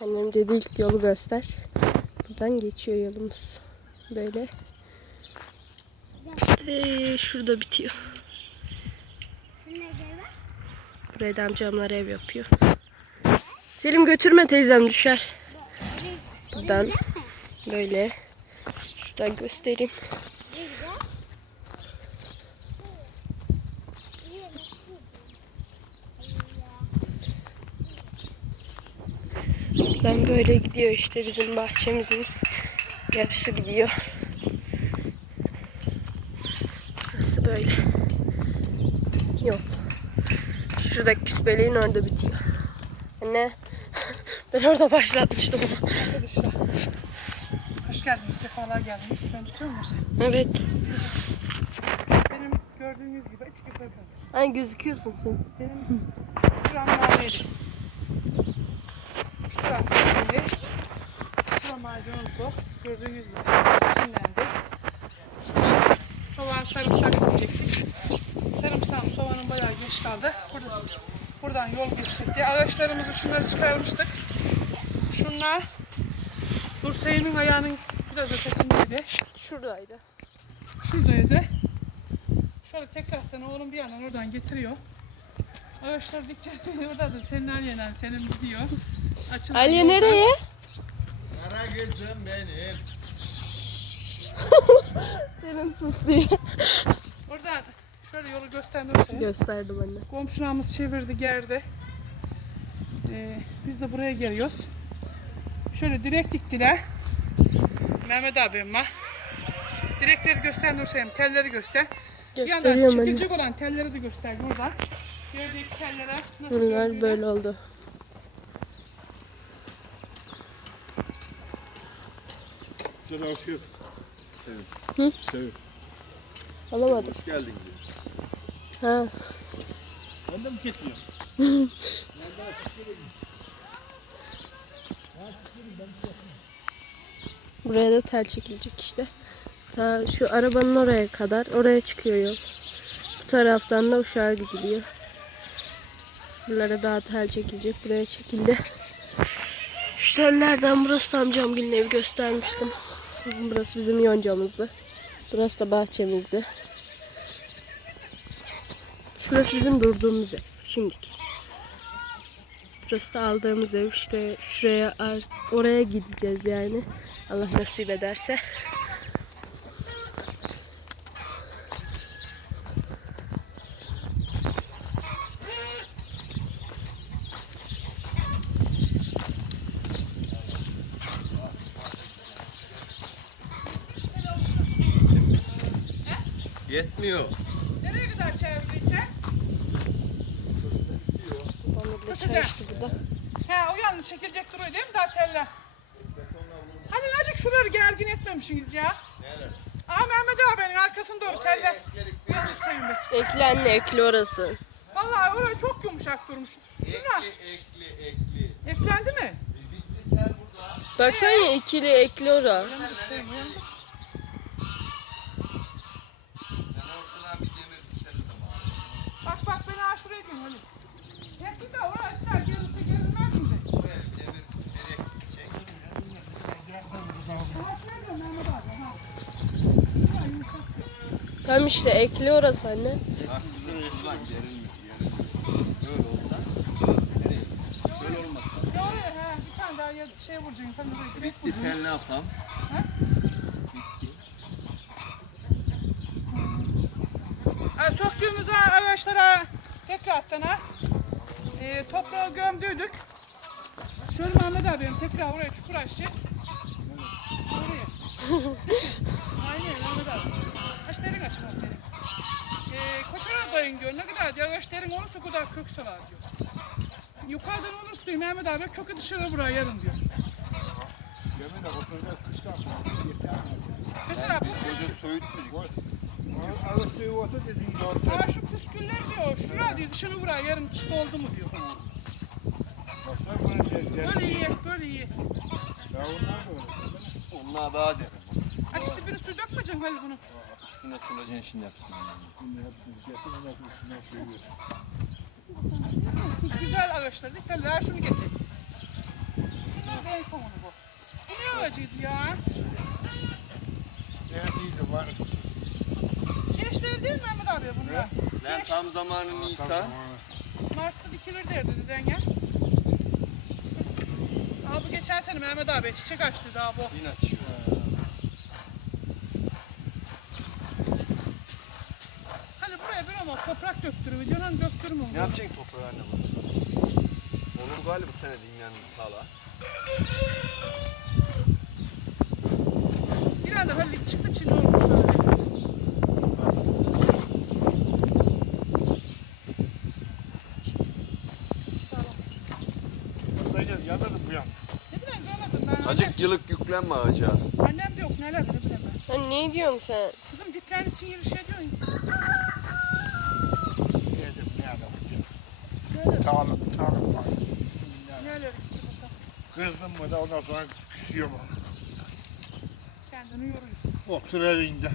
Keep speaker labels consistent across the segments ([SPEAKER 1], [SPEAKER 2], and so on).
[SPEAKER 1] Annem dedi ilk yolu göster. Buradan geçiyor yolumuz. Böyle. Ee, şurada bitiyor. Buraya da amcamlar ev yapıyor. Selim götürme teyzem düşer. Buradan böyle. Şuradan göstereyim. Buradan böyle gidiyor işte bizim bahçemizin yarısı gidiyor. Burası böyle. Yok. Şuradaki küspeliğin orada bitiyor. Anne ben orada başlatmıştım ama.
[SPEAKER 2] Arkadaşlar. Hoş geldiniz, sefalar geldiniz. Ben tutuyor musun sen?
[SPEAKER 1] Evet.
[SPEAKER 2] Benim gördüğünüz gibi açık yukarı kalmış.
[SPEAKER 1] Ay gözüküyorsun sen.
[SPEAKER 2] Benim şuram maviydi. Şuram maviydi. Şuram maydanozu. Gördüğünüz gibi çimlendi. Soğan sarımsak diyecektik. Sarımsağım soğanın bayağı geç kaldı. Burada, buradan yol geçecek diye. Ağaçlarımızı şunları çıkarmıştık. Şunlar Nurseyim'in ayağının biraz ötesindeydi.
[SPEAKER 1] Şuradaydı.
[SPEAKER 2] Şuradaydı. Şöyle tekrardan oğlum bir yandan oradan getiriyor. Ağaçlar dikeceğiz. Orada da senin Aliye'den senin gidiyor. Açıldı
[SPEAKER 1] Aliye nereye?
[SPEAKER 3] Kara gözüm benim.
[SPEAKER 1] Selim sus diye.
[SPEAKER 2] Oradan şöyle yolu gösterdim.
[SPEAKER 1] Gösterdim anne.
[SPEAKER 2] Komşularımız çevirdi gerdi. Ee, biz de buraya geliyoruz. Şöyle direkt diktiler. Mehmet abim var. Direkleri göster Nurseyim. Telleri göster. Bir yandan
[SPEAKER 1] Gösteriyorum
[SPEAKER 2] çekilecek olan telleri de göster burada. Yerdeki tellere nasıl
[SPEAKER 1] Bunlar böyle oldu.
[SPEAKER 3] Sana okuyor. Evet.
[SPEAKER 1] Hı?
[SPEAKER 3] Evet.
[SPEAKER 1] Alamadım.
[SPEAKER 3] Hoş geldin diyor.
[SPEAKER 1] Ha.
[SPEAKER 3] Ben de mi gitmiyor?
[SPEAKER 1] Buraya da tel çekilecek işte. Ta şu arabanın oraya kadar oraya çıkıyor yol. Bu taraftan da uşağa gidiliyor. Buralara daha tel çekilecek. Buraya çekildi. Şu tellerden burası da amcamgilin evi göstermiştim. Burası bizim yoncamızdı. Burası da bahçemizdi. Şurası bizim durduğumuz ev. Şimdiki. Burası da aldığımız ev. İşte şuraya oraya gideceğiz yani. Allah nasip ederse.
[SPEAKER 3] Yetmiyor.
[SPEAKER 2] Nereye kadar?
[SPEAKER 1] Babamla çay içti burada.
[SPEAKER 2] He o yanlış çekilecek duruyor değil mi daha teller? Hani azıcık şuraları gergin etmemişsiniz ya.
[SPEAKER 3] Neler?
[SPEAKER 2] Aa Mehmet abinin arkasına doğru sayın be.
[SPEAKER 1] Ekli anne ekli orası.
[SPEAKER 2] Vallahi orası çok yumuşak durmuş. Şuna
[SPEAKER 3] Ekli, ekli, ekli.
[SPEAKER 2] eklendi mi?
[SPEAKER 3] Bitti ter burada.
[SPEAKER 1] Baksana ikili ekli ora.
[SPEAKER 2] Sayın, uyandık.
[SPEAKER 3] Ben ortadan bir demir biterim ama.
[SPEAKER 2] Bak bak ben ha şuraya gidiyorum hadi. Hep bir de orası ister gelirse gelmez mi de?
[SPEAKER 3] Buraya bir demir direkt çek.
[SPEAKER 2] Ha şuraya gidiyorum Mehmet abi ha. Ha, yumuşak.
[SPEAKER 1] Tam işte ekli orası anne.
[SPEAKER 2] Şey vuracaksın sen oraya direkt
[SPEAKER 3] Bitti tel ne yapalım?
[SPEAKER 2] Ha?
[SPEAKER 3] Bitti.
[SPEAKER 2] Ha, soktuğumuz ha- ağaçlara tekrardan ha e, toprağı gömdüydük. Şöyle Mehmet abim tekrar oraya çukur açacak. Oraya. Aynen Mehmet abi. Kaç derin açmak derin. E, koçara dayın diyor. Ne kadar yavaş derin olursa o kadar kök salar diyor. Yukarıdan olursa diyor Mehmet abi kökü dışarı buraya yarın diyor. Mesela bu
[SPEAKER 3] Koca soyutmuş.
[SPEAKER 2] Aa şu püsküller diyor, şuraya diyor dışarı buraya yarın çıta oldu mu diyor. Böyle iyi, böyle iyi.
[SPEAKER 3] Onlar daha derin.
[SPEAKER 2] Açısı biri su dökmeyeceksin Halil bunu.
[SPEAKER 3] Üstüne sulacaksın şimdi hepsini.
[SPEAKER 2] Şu güzel ağaçları dikkatle şunu getir. Şunu en somunu bu. Bu ne ağacıydı ya?
[SPEAKER 4] Neredeydi var?
[SPEAKER 2] Geç değil mi Mehmet abi bunlar?
[SPEAKER 3] Lan
[SPEAKER 2] Geç.
[SPEAKER 3] tam zamanı Nisan.
[SPEAKER 2] Mart'ta dikilir derdi deden ya. Aa bu geçen sene Mehmet abi çiçek açtı daha bu.
[SPEAKER 3] Yine açıyor.
[SPEAKER 2] Hani buraya bir ama toprak döktürü, videonun döktürü mü?
[SPEAKER 3] Ne yapacaksın toprağı anne bu? Olur galiba bu sene dünyanın hala.
[SPEAKER 2] Bir anda Halil çıktı Çin olmuş böyle.
[SPEAKER 4] Buradaydı yanırdı bu yan.
[SPEAKER 2] Ne bileyim görmedim ben.
[SPEAKER 3] Acık yıllık yüklenme ağaca.
[SPEAKER 2] Annem, de yok neler ben.
[SPEAKER 1] Lan ne diyorsun sen?
[SPEAKER 2] Kızım diplerini sinir şey diyorsun.
[SPEAKER 4] Yedim ne adam. Var.
[SPEAKER 2] Neler.
[SPEAKER 4] Kızdım mı da ondan sonra küsüyor mu?
[SPEAKER 2] Kendini yoruyor.
[SPEAKER 4] Otur evinde.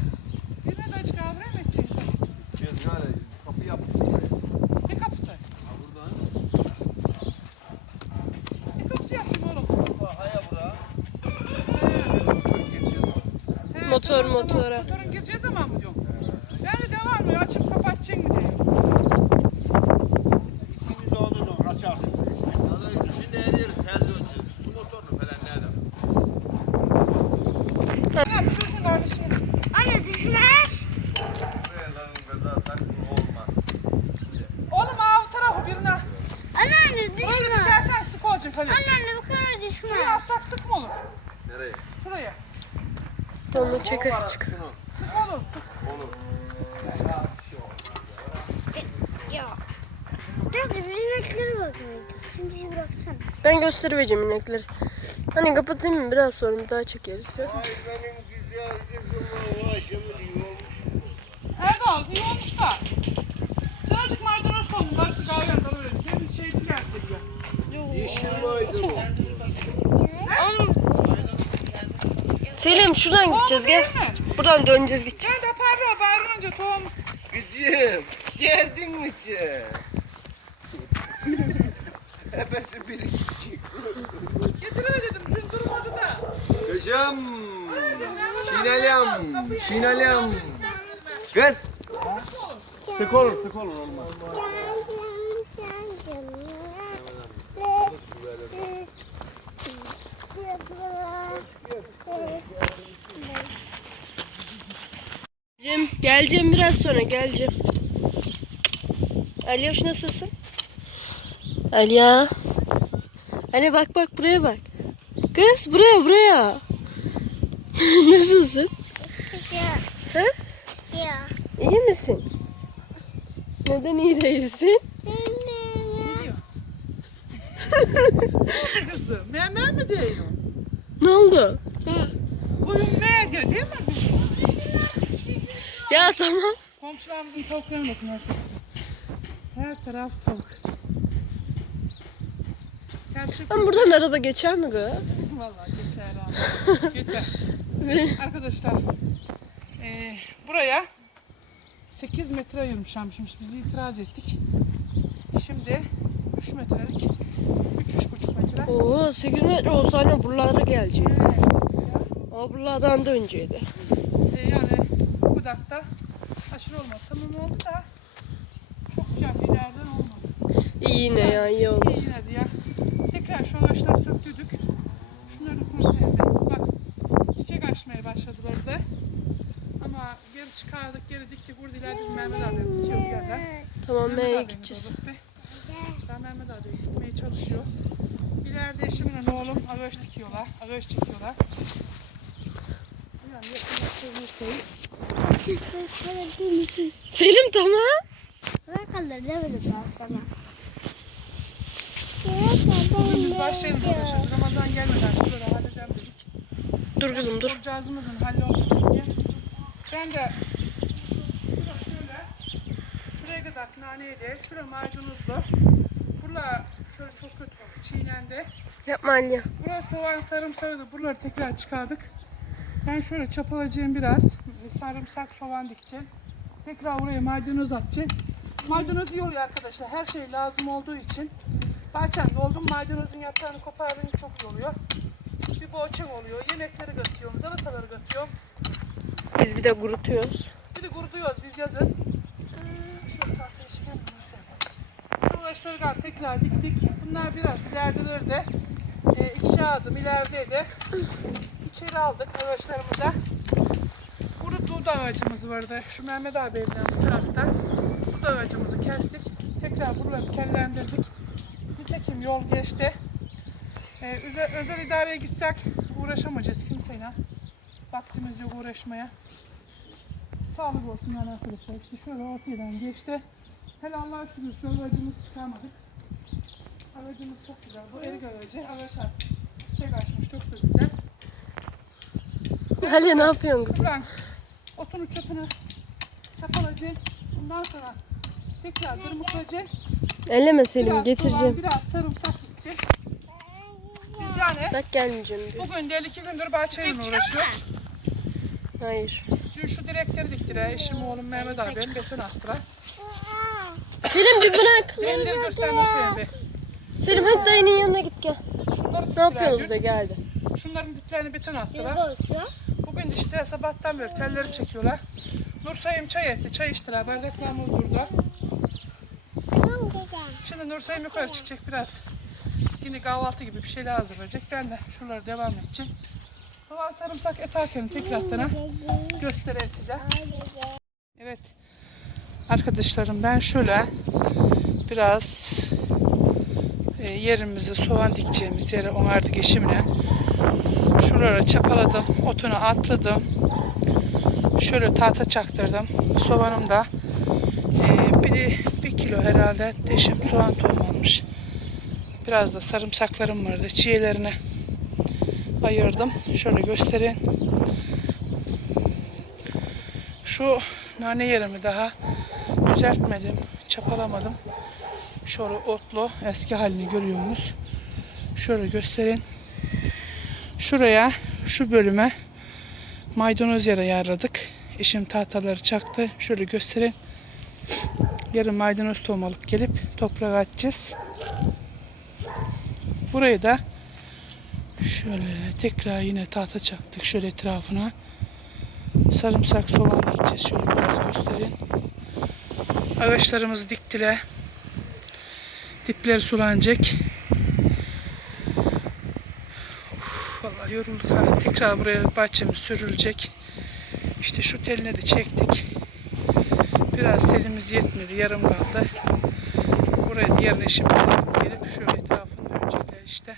[SPEAKER 2] Bir de açık avre mi edeceksin?
[SPEAKER 3] Cezgale kapı yaptık.
[SPEAKER 2] Ne kapısı?
[SPEAKER 3] Ha buradan.
[SPEAKER 2] Ne kapısı yaptın oğlum?
[SPEAKER 3] Haya bura.
[SPEAKER 2] He,
[SPEAKER 1] Motor,
[SPEAKER 2] tamam, tamam.
[SPEAKER 1] motora.
[SPEAKER 2] Motorun gireceği zaman mı diyorsun? Yani devam mı? Açıp kapatacaksın mı diyor.
[SPEAKER 4] İkimiz de onu kaçar.
[SPEAKER 3] Şimdi her yeri tel döndü. Su motorunu falan ne adam?
[SPEAKER 2] Ne yapıyorsun kardeşim?
[SPEAKER 5] Anne düşmez.
[SPEAKER 3] Buraya lan gazı atak olmaz.
[SPEAKER 2] Oğlum abi bu tarafı birine.
[SPEAKER 5] Anneanne
[SPEAKER 2] Burayı da
[SPEAKER 5] düşmez.
[SPEAKER 2] dikersen sık olacak Halil.
[SPEAKER 5] Anneanne bu kadar
[SPEAKER 2] Şuraya
[SPEAKER 5] düşmez.
[SPEAKER 2] atsak sık mı olur?
[SPEAKER 3] Nereye?
[SPEAKER 2] Şuraya.
[SPEAKER 1] Onu çeker
[SPEAKER 3] Şunu.
[SPEAKER 1] çık.
[SPEAKER 2] Sık olur.
[SPEAKER 3] Olur.
[SPEAKER 5] Ya. Dur bizim eklere bakmayın. Sen bizi bıraksana.
[SPEAKER 1] Ben göstereceğim inekleri. Hani kapatayım mı biraz sonra daha çekeriz ya.
[SPEAKER 3] Ay benim güzel kızım başımı diyorum.
[SPEAKER 2] Erdal iyi olmuş da. Sen azıcık maydanoz koydun. Varsa kahven sana öyle. Kendi şey çıkarttı diyor.
[SPEAKER 3] Yeşil maydanoz.
[SPEAKER 1] Selim şuradan gideceğiz gel. Buradan döneceğiz
[SPEAKER 2] Ben
[SPEAKER 1] gideceğiz.
[SPEAKER 2] de pardon bağırınca tohum.
[SPEAKER 3] Gıcım, geldin mi ki? Hepsi bir
[SPEAKER 2] dedim. Durmadı da.
[SPEAKER 3] Kızım, şinalem, şinalem. Kız. Sık olur, sık olur olmaz.
[SPEAKER 1] Geleceğim, geleceğim biraz sonra geleceğim. Alyoş nasılsın? Alya. Ali bak bak buraya bak. Kız buraya buraya. nasılsın? Ha?
[SPEAKER 5] Ya.
[SPEAKER 1] İyi misin? Neden iyi değilsin?
[SPEAKER 2] Kızım. Meme mi diyor?
[SPEAKER 1] Ne oldu?
[SPEAKER 2] Bugün ne diyor değil mi?
[SPEAKER 1] Ya tamam.
[SPEAKER 2] Komşularımızın tavuklarına bakın arkadaşlar. Her taraf tavuk. Gerçek
[SPEAKER 1] Ben buradan araba geçer mi kız?
[SPEAKER 2] Vallahi geçer abi. Geçer. Arkadaşlar eee, buraya 8 metre ayırmışammışmış. Biz itiraz ettik. Şimdi 3 metrelik 3-3,5 metre.
[SPEAKER 1] Oo 8 metre olsa hani buralara gelecek.
[SPEAKER 2] Evet.
[SPEAKER 1] Ama buralardan da önceydi.
[SPEAKER 2] Ee, yani bu dakika aşırı olmaz. Tamam oldu da çok yani ileriden olmadı.
[SPEAKER 1] İyi yine ya iyi oldu.
[SPEAKER 2] İyi yine de ya. Tekrar şu ağaçları söktürdük. Şunları kurtardık. Bak çiçek açmaya başladılar da. Ama geri çıkardık, geri diktik. Burada ileride bir Mehmet abi dikiyor bir yerden.
[SPEAKER 1] Tamam
[SPEAKER 2] Mehmet
[SPEAKER 1] M'ye
[SPEAKER 2] abimiz
[SPEAKER 1] gideceğiz.
[SPEAKER 2] Ben Mehmet abi gitmeye çalışıyor. İleride eşimle oğlum ağaç dikiyorlar. Ağaç çekiyorlar. Yani
[SPEAKER 1] Selim tamam.
[SPEAKER 5] Bırak kalır demedim ben sana.
[SPEAKER 2] Biz başlayalım uğraşıyoruz. Ramazan gelmeden şurada halledeceğim dedik.
[SPEAKER 1] Dur kızım dur.
[SPEAKER 2] Cazımızın halloldu diye. Ben de şura şöyle şuraya kadar naneydi. Şura maydanozlu. Bura şöyle çok kötü oldu. Çiğnendi.
[SPEAKER 1] Yapma Alya.
[SPEAKER 2] Burası soğan sarımsağıydı. Buraları tekrar çıkardık. Ben şöyle çapalacağım biraz. Sarımsak soğan dikeceğim. Tekrar oraya maydanoz atacağım. Maydanoz iyi oluyor arkadaşlar. Her şey lazım olduğu için. Bahçemde oldum maydanozun yaprağını kopardığım çok iyi oluyor. Bir boğaçam oluyor. Yemekleri götürüyorum, salataları götürüyorum.
[SPEAKER 1] Biz bir de kurutuyoruz.
[SPEAKER 2] Bir de kurutuyoruz biz yazın. Tahtaya çıkalım. Şu ağaçları tekrar diktik. Bunlar biraz ileridelerde. E, ikişer adım ilerideydi. İçeri aldık ağaçlarımıza. Burada dut ağacımız vardı. Şu Mehmet abi evden bu tarafta. Dut ağacımızı kestik. Tekrar buraları kellendirdik. Nitekim yol geçti. E, özel, özel idareye gitsek uğraşamayacağız kimseyle. Vaktimiz yok uğraşmaya. Sağlık olsun yani arkadaşlar. İşte şöyle ortadan geçti. Hele Allah'a şükür şu aracımız çıkarmadık. Aracımız çok güzel. Bu erik aracı. Arkadaşlar çiçek açmış. Çok da güzel.
[SPEAKER 1] Halil ne yapıyorsun kızım?
[SPEAKER 2] Kıvran. Otunu çöpünü çapalayacaksın. Bundan sonra tekrar dırmıklayacaksın.
[SPEAKER 1] Elleme Selim
[SPEAKER 2] Biraz
[SPEAKER 1] getireceğim.
[SPEAKER 2] Biraz sarımsak gidecek. Biz yani
[SPEAKER 1] Bak gelmeyeceğim diyor.
[SPEAKER 2] bugün değil iki gündür bahçeyle uğraşıyoruz.
[SPEAKER 1] Hayır.
[SPEAKER 2] Dün şu direkleri diktire. Eşim oğlum Mehmet abi beton attıra.
[SPEAKER 1] Selim bir bırak.
[SPEAKER 2] Direkleri göstermeseydi. bir.
[SPEAKER 1] Selim hadi dayının yanına git gel.
[SPEAKER 2] Şunları
[SPEAKER 1] Ne yapıyorsunuz
[SPEAKER 2] dün.
[SPEAKER 1] da geldi.
[SPEAKER 2] Şunların diplerini beton
[SPEAKER 5] bozuyor?
[SPEAKER 2] Bugün işte sabahtan beri telleri çekiyorlar. Nur Sayım çay etti. Çay içtiler. Bardaklarımız durdu. Şimdi Nur Sayım yukarı çıkacak biraz. Yine kahvaltı gibi bir şeyler hazırlayacak. Ben de şuraları devam edeceğim. Soğan sarımsak etarken tekrardan göstereyim size. Evet. Arkadaşlarım ben şöyle biraz e, yerimizi soğan dikeceğimiz yere onardık eşimle. Şuralara çapaladım. Otunu atladım. Şöyle tahta çaktırdım. Soğanım da e, bir, bir kilo herhalde eşim soğan tohum almış. Biraz da sarımsaklarım vardı. Çiğlerini ayırdım. Şöyle göstereyim. Şu nane yerimi daha düzeltmedim. Çapalamadım. Şöyle otlu eski halini görüyorsunuz. Şöyle göstereyim. Şuraya şu bölüme maydanoz yer ayarladık. Eşim tahtaları çaktı. Şöyle göstereyim. Yarın maydanoz tohum alıp gelip toprağa atacağız. Burayı da şöyle tekrar yine tahta çaktık şöyle etrafına. Sarımsak soğan dikeceğiz. Şöyle biraz göstereyim. Ağaçlarımızı diktiler. Dipleri sulanacak. Uf, vallahi yorulduk ha. Tekrar buraya bahçemiz sürülecek. İşte şu teline de çektik. Biraz telimiz yetmedi. Yarım kaldı. Buraya diğer eşimle gelip şöyle etrafını dönecekler işte.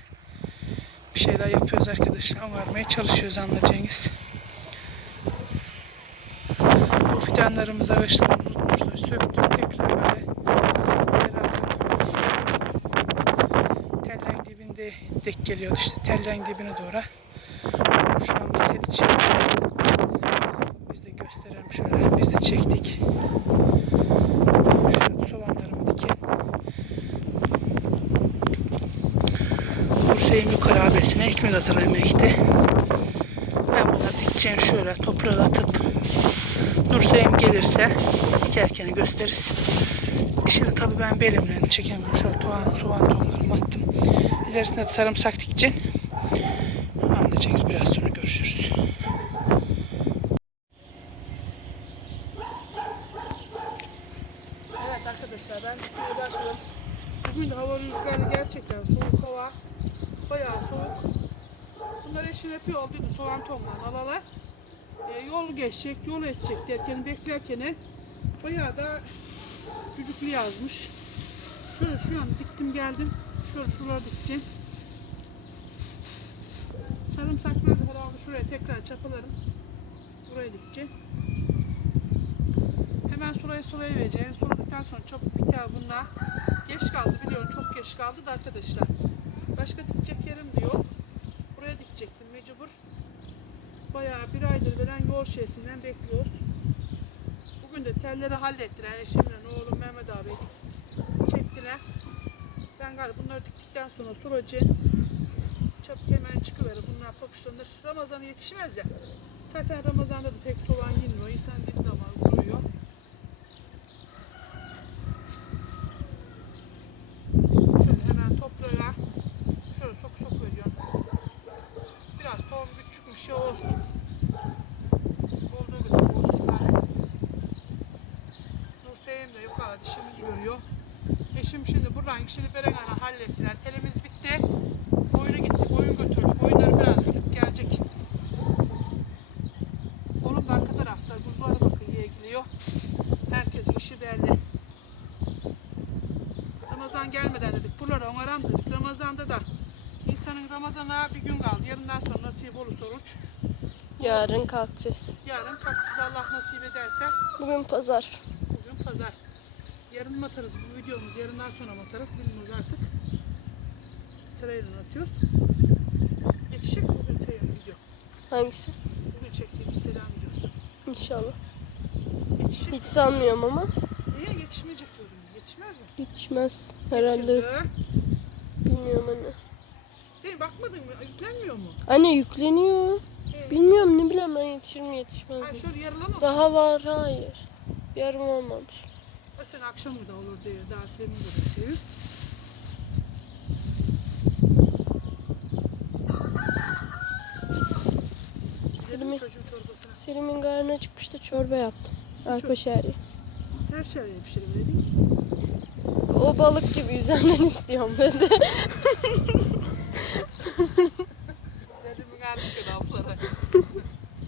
[SPEAKER 2] Bir şeyler yapıyoruz arkadaşlar. Onarmaya çalışıyoruz anlayacağınız. Bu fidanlarımız ağaçlarımız tutmuştu. Söktük tekrar böyle tellen dibinde dek geliyor işte tellen dibine doğru. Şu an biz teli çektik. Biz de gösterelim şöyle. Biz de çektik. Şöyle soğanlarımı dikeyim. Bursa'nın abesine ekmek hazırlamakta. Ben bunları dikeceğim şöyle toprağa atıp Nursayım gelirse dikerken gösteririz. Şimdi tabii ben belimle çekemiyorum. Şöyle soğan, soğan tohumlarımı attım. İlerisinde de sarımsak dikeceğim. Anlayacağız biraz sonra görüşürüz. Evet arkadaşlar ben başladım. Bugün hava rüzgarı gerçekten soğuk hava. Bayağı soğuk. Bunlar eşim hep yolduydu soğan tohumlarını alalar. E, yol geçecek, yol edecek derken beklerken bayağı da cücüklü yazmış. Şöyle şu an diktim geldim. Şöyle şuraları dikeceğim. Sarımsakları da herhalde şuraya tekrar çapalarım. Buraya dikeceğim. Hemen surayı suraya vereceğim. Suladıktan sonra çabuk biter bunlar. Geç kaldı biliyorum çok geç kaldı da arkadaşlar. Başka dikecek yerim de yok. Buraya dikecektim mecbur. Bayağı bir aydır veren yol şeysinden bekliyoruz. Bugün de telleri hallettiler. Eşimle oğlum Mehmet abi çektiler. Ben galiba bunları diktikten sonra sulacağım. Çabuk hemen çıkıverir. Bunlar papışlanır. Ramazan'a yetişmez ya. Zaten Ramazan'da da pek soğan yenmiyor. İnsan dilinde ama kuruyor. Şöyle hemen top bir şey olsun. Olduğu kadar olsun hani. Nurseyim de yukarıda işimi görüyor. Buradan işini Berengan'a hallettiler. Telemiz bitti. Oyunu gitti. Oyun götürdü. Oyunları biraz gidip gelecek. Oğlum da arka tarafta buzlara bakın ilgiliyor. Herkesin işi belli. Ramazan gelmeden dedik. Buralara onaran dedik. Ramazan'da da insanın Ramazan'a bir gün kaldı. Yarından sonra nasip olursa oruç.
[SPEAKER 1] Yarın kalkacağız.
[SPEAKER 2] Yarın kalkacağız Allah nasip ederse.
[SPEAKER 1] Bugün pazar.
[SPEAKER 2] Mı atarız bu videomuz? Yarından sonra mı atarız bilmiyoruz artık. Sırayla atıyoruz. Yetişecek mi bugün senin video?
[SPEAKER 1] Hangisi?
[SPEAKER 2] Bugün çektiğimiz selam videosu.
[SPEAKER 1] İnşallah.
[SPEAKER 2] Yetişecek
[SPEAKER 1] Hiç sanmıyorum ama.
[SPEAKER 2] Niye yetişmeyecek diyorum. Yetişmez mi?
[SPEAKER 1] Yetişmez. Herhalde
[SPEAKER 2] Yetişir.
[SPEAKER 1] bilmiyorum anne.
[SPEAKER 2] Sen bakmadın mı? Yüklenmiyor mu?
[SPEAKER 1] Anne yükleniyor.
[SPEAKER 2] Ee,
[SPEAKER 1] Bilmiyorum ne bileyim ben yetişir mi yetişmez
[SPEAKER 2] ha,
[SPEAKER 1] mi?
[SPEAKER 2] şöyle yarılan
[SPEAKER 1] Daha var hayır. Yarım olmamış.
[SPEAKER 2] Sen akşam da olur diye daha senin de seviyor. Gidelim mi
[SPEAKER 1] mi?
[SPEAKER 2] çocuğun çorbasına?
[SPEAKER 1] Selim'in karnına çıkmış da çorba yaptım. Arpa şehri.
[SPEAKER 2] Her şey pişiriverelim.
[SPEAKER 1] O balık gibi yüzenden istiyorum dedi.
[SPEAKER 2] Dedim geldik laflara.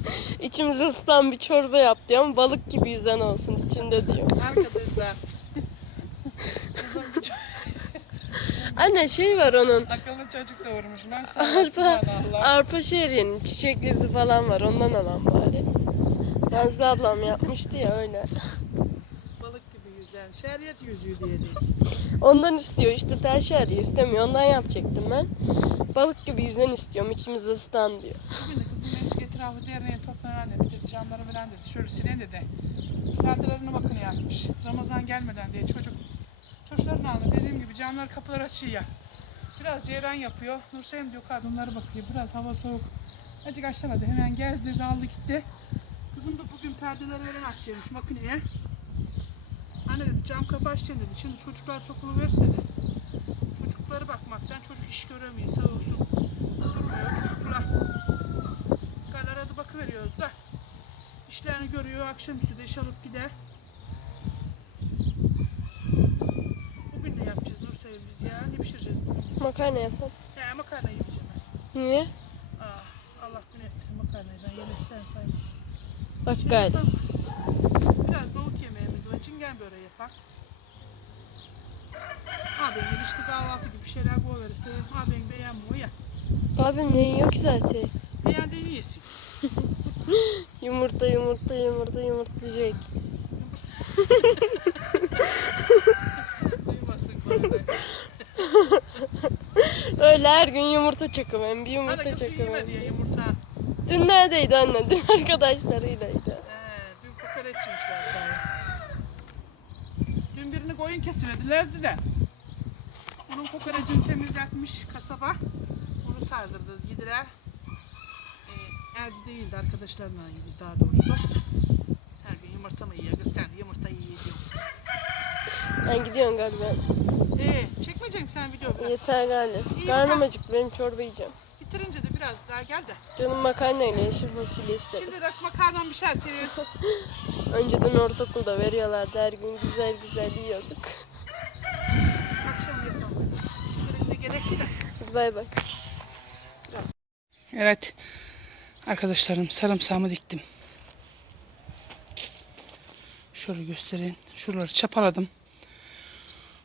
[SPEAKER 1] İçimizi ısıtan bir çorba yap diyor ama balık gibi yüzen olsun içinde diyor.
[SPEAKER 2] Arkadaşlar.
[SPEAKER 1] Anne şey var onun.
[SPEAKER 2] akıllı çocuk doğurmuş. Maşallah.
[SPEAKER 1] Arpa, arpa şehrinin çiçeklisi falan var ondan alan bari. Nazlı ablam yapmıştı ya öyle.
[SPEAKER 2] Balık gibi yüzen. Şehriyet yüzüğü diye değil.
[SPEAKER 1] Ondan istiyor işte tel şehri istemiyor ondan yapacaktım ben. Balık gibi yüzen istiyorum içimizi ısıtan diyor.
[SPEAKER 2] Bugün de kızım hiç etrafı derneğe toplanan dedi. dedi camları falan dedi. Şöyle silin dedi. Perdelerini makine yapmış. Ramazan gelmeden diye çocuk. Çocukların aldı. Dediğim gibi camlar kapılar açıyor ya. Biraz ceyran yapıyor. Nurseyim diyor kadınlara bakıyor. Biraz hava soğuk. Acık açlamadı. Hemen gezdirdi aldı gitti. Kızım da bugün perdeleri veren açıyormuş makineye. Anne dedi cam kapı açacaksın dedi. Şimdi çocuklar sokuluversin dedi. Çocukları bakmaktan çocuk iş göremiyor sağ olsun. Durmuyor çocuklar. Galara da. İşlerini görüyor, akşamüstü de iş alıp gider. Bugün ne yapacağız Nursel biz ya? Ne pişireceğiz bugün?
[SPEAKER 1] Makarna yapalım.
[SPEAKER 2] Ya makarna yiyeceğim ben.
[SPEAKER 1] Niye?
[SPEAKER 2] Ah, Allah gün etmesin makarnayı ben yemekten saymam.
[SPEAKER 1] Bak
[SPEAKER 2] Şey
[SPEAKER 1] gayet.
[SPEAKER 2] Biraz nohut yemeğimiz var. Çingen böreği yapak. Abim işte kahvaltı gibi şeyler koyverirse abim beğenmiyor ya.
[SPEAKER 1] Abim ne yiyor ki zaten?
[SPEAKER 2] Beğendiğini yesin.
[SPEAKER 1] Yumurta yumurta yumurta yumurtlayacak.
[SPEAKER 2] Duymasın bana.
[SPEAKER 1] Öyle her gün yumurta çakıyorum. Bir
[SPEAKER 2] Hadi
[SPEAKER 1] yumurta
[SPEAKER 2] kız
[SPEAKER 1] çakıyorum.
[SPEAKER 2] yumurta.
[SPEAKER 1] Dün neredeydi anne? Dün arkadaşlarıylaydı.
[SPEAKER 2] He, dün kokoreç yemişler sana. Dün birini koyun kesiledilerdi de. Onun kokorecini temizletmiş kasaba. Onu sardırdı yediler. Evde değildi arkadaşlarla yedi daha doğrusu. Her gün yumurta mı yiyor kız sen yumurta yiyor.
[SPEAKER 1] Ben gidiyorum galiba.
[SPEAKER 2] Ee, çekmeyecek misin sen video biraz?
[SPEAKER 1] Yeter galiba.
[SPEAKER 2] İyi,
[SPEAKER 1] Karnım
[SPEAKER 2] bak.
[SPEAKER 1] acıktı benim çorba yiyeceğim.
[SPEAKER 2] Bitirince de biraz daha gel de.
[SPEAKER 1] Canım makarna ile yeşil fasulye istedim.
[SPEAKER 2] Şimdi rak makarnan bir şey seviyor.
[SPEAKER 1] Önceden ortaokulda veriyorlardı her gün güzel güzel yiyorduk.
[SPEAKER 2] Akşam yapalım. De gerekli de.
[SPEAKER 1] Bay bay.
[SPEAKER 2] Evet. Arkadaşlarım sarımsağımı diktim. Şöyle göstereyim. Şuraları çapaladım.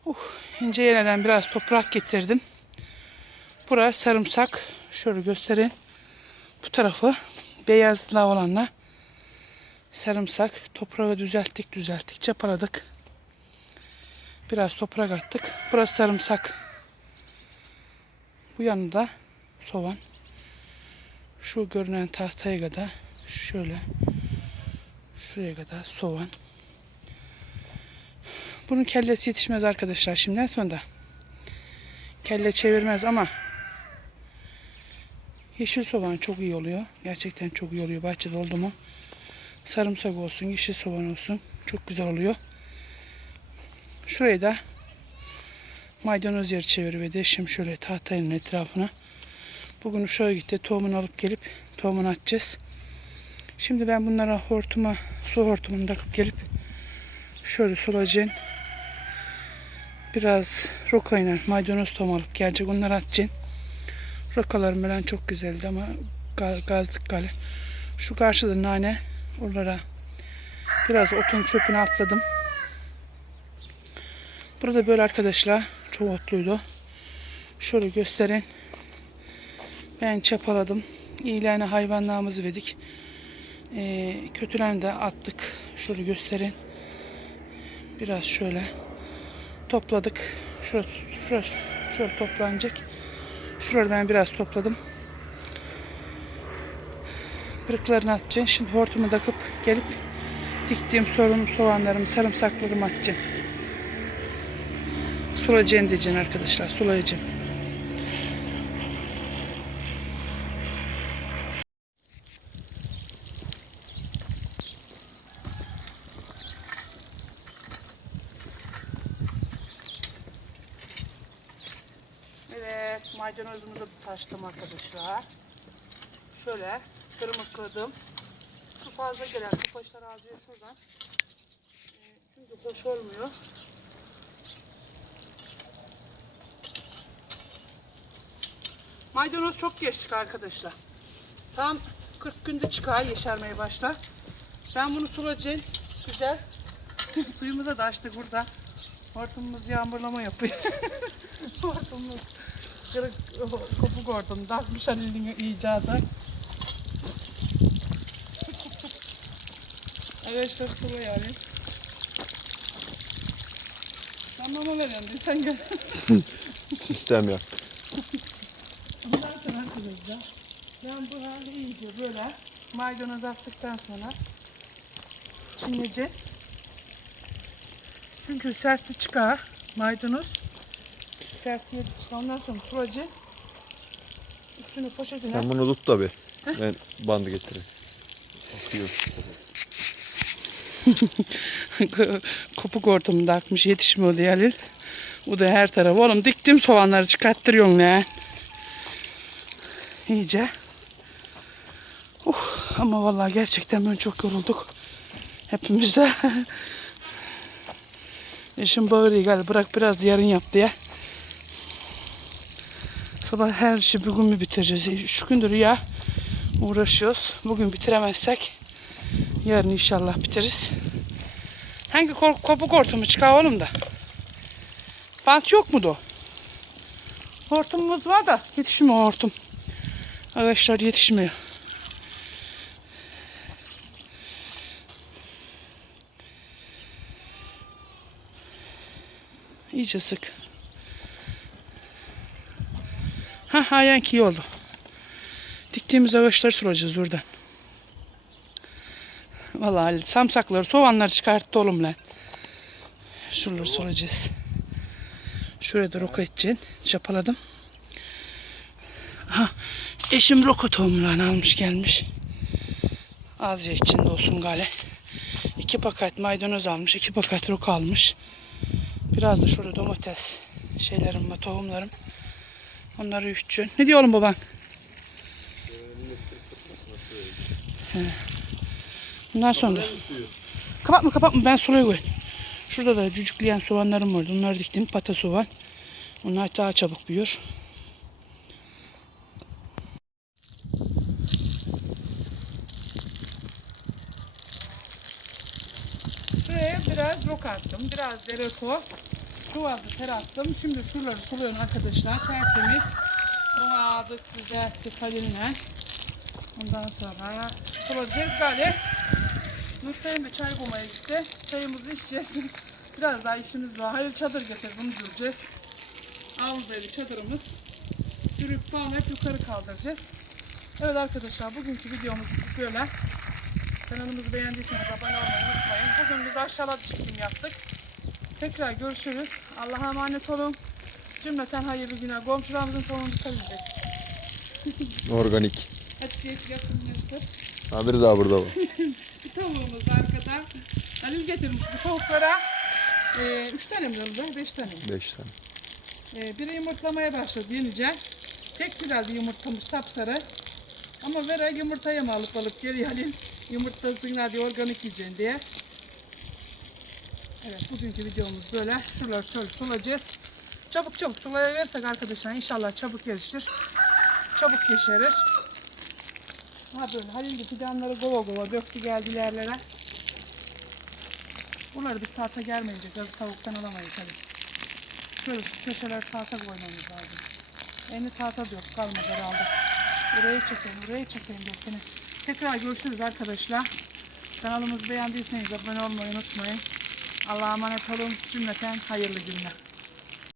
[SPEAKER 2] Uh, ince yerden biraz toprak getirdim. Burası sarımsak. Şöyle göstereyim. Bu tarafı beyazla olanla sarımsak. Toprağı düzelttik düzelttik. Çapaladık. Biraz toprak attık. Burası sarımsak. Bu yanında soğan. Şu görünen tahtaya kadar şöyle şuraya kadar soğan. Bunun kellesi yetişmez arkadaşlar şimdiden sonra. Kelle çevirmez ama yeşil soğan çok iyi oluyor. Gerçekten çok iyi oluyor bahçede oldu mu. Sarımsak olsun, yeşil soğan olsun. Çok güzel oluyor. Şurayı da maydanoz yeri çeviriverdi. Şimdi şöyle tahtayın etrafına. Bugün uşağa gitti. Tohumunu alıp gelip tohumunu atacağız. Şimdi ben bunlara hortuma, su hortumunu takıp gelip şöyle sulacağım. Biraz rokayla maydanoz tohum alıp gelecek. Onları atacağım. Rokalarım falan çok güzeldi ama ga- gazlık gali. Şu karşıda nane. Oralara biraz otun çöpünü atladım. Burada böyle arkadaşlar çok otluydu. Şöyle gösterin. Ben çapaladım. İyilerine hayvanlarımızı verdik. Ee, kötülerini de attık. Şöyle gösterin. Biraz şöyle topladık. Şurası, şurası şöyle toplanacak. Şuraları ben biraz topladım. Kırıklarını atacağım. Şimdi hortumu takıp gelip diktiğim sorun soğanlarımı, sarımsaklarımı atacağım. Sulayacağım diyeceğim arkadaşlar. Sulayacağım. Evet, saçtım arkadaşlar. Şöyle kırmızı kırdım. Şu fazla gelen kupaşlar alacağız şuradan. Ee, Çünkü hoş olmuyor. Maydanoz çok geç çıkar arkadaşlar. Tam 40 günde çıkar, yeşermeye başlar. Ben bunu sulayacağım. Güzel. Suyumuza da açtık burada. Hortumumuz yağmurlama yapıyor. Hortumumuz kırık kopuk hortum. Takmış Halil'in icadı. Arkadaşlar sulu yani. Sen mama veriyorsun sen gel.
[SPEAKER 3] Sistem yap.
[SPEAKER 2] Ondan sonra arkadaşlar ben buna iyice böyle maydanoz attıktan sonra çiğneyeceğiz. Çünkü sertli çıkar maydanoz. Sertliği çıkar. Ondan sonra sulayacağız. Üstünü poşetine.
[SPEAKER 3] Sen bunu tut da bir. Ben bandı getireyim. Bakıyor.
[SPEAKER 2] Kopuk ortamında akmış yetişmiyor Halil. Bu da her taraf. Oğlum diktim soğanları çıkarttırıyorsun ya. İyice. Oh, ama vallahi gerçekten ben çok yorulduk. Hepimiz de. Eşim bağırıyor gel bırak biraz yarın yap diye. Sabah her işi bugün mü bitireceğiz? Şu gündür ya uğraşıyoruz. Bugün bitiremezsek yarın inşallah bitiririz. Hangi kopuk hortumu çıkar oğlum da? Bant yok mu da? Hortumumuz var da yetişmiyor hortum. Arkadaşlar yetişmiyor. İyice sık. Ha hayan iyi oldu. Diktiğimiz ağaçları soracağız oradan. Vallahi samsakları, soğanları çıkarttı oğlum lan. Şuraları soracağız. Şuraya da roka edeceksin. Çapaladım. Ha, eşim roka tohumlarını almış gelmiş. Az ya içinde olsun gale. İki paket maydanoz almış, iki paket roka almış. Biraz da şurada domates şeylerim var, tohumlarım. Onları ütçün. Ne diyor oğlum baban? Bundan sonra. Kapatma kapatma ben sulayı koy. Şurada da cücükleyen soğanlarım vardı. Onları diktim. Pata soğan. Onlar daha çabuk büyür. Şuraya biraz rok attım. Biraz dereko. Çuvalda ter attım. Şimdi şuraları suluyorum arkadaşlar. Tertemiz. Onu aldık düzelttik Halil'le. Ondan sonra sulayacağız galiba. Nursay'ın da çay koymaya gitti. Çayımızı içeceğiz. Biraz daha işimiz var. Halil çadır getir bunu düreceğiz. Avludaydı çadırımız. Falan hep yukarı kaldıracağız. Evet arkadaşlar bugünkü videomuz böyle. Kanalımızı beğendiyseniz abone olmayı unutmayın. Bugün biz aşağıda çekim yaptık. Tekrar görüşürüz. Allah'a emanet olun. Cümleten hayırlı günler. Komşularımızın sonunu tutabilecek.
[SPEAKER 3] Organik.
[SPEAKER 2] Açık yeşil yapılmıştır.
[SPEAKER 3] Ha biri daha burada var.
[SPEAKER 2] Bir tavuğumuz arkada. Halil getirmiş bu tavuklara. Ee, üç tane mi oldu? Beş tane mi?
[SPEAKER 3] Beş tane.
[SPEAKER 2] Ee, biri yumurtlamaya başladı yenice. Pek güzel bir yumurtlamış sapsarı. Ama Vera yumurtayı mı alıp alıp geri Halil yumurtasını diye organik yiyeceksin diye. Evet bugünkü videomuz böyle. Şuraları şöyle sulayacağız. Çabuk çabuk sulayıversek arkadaşlar inşallah çabuk gelişir. Çabuk yeşerir. Ha böyle Halil de fidanları kova kova döktü geldi yerlere. Bunları biz tahta gelmeyince yazık tavuktan alamayız hadi. Şöyle şu köşeler tahta koymamız lazım. Eni tahta da yok kalmadı herhalde. Burayı çekeyim, burayı çekeyim dökünü. Tekrar görüşürüz arkadaşlar. Kanalımızı beğendiyseniz abone olmayı unutmayın. Allah'a emanet olun. Cümleten hayırlı günler.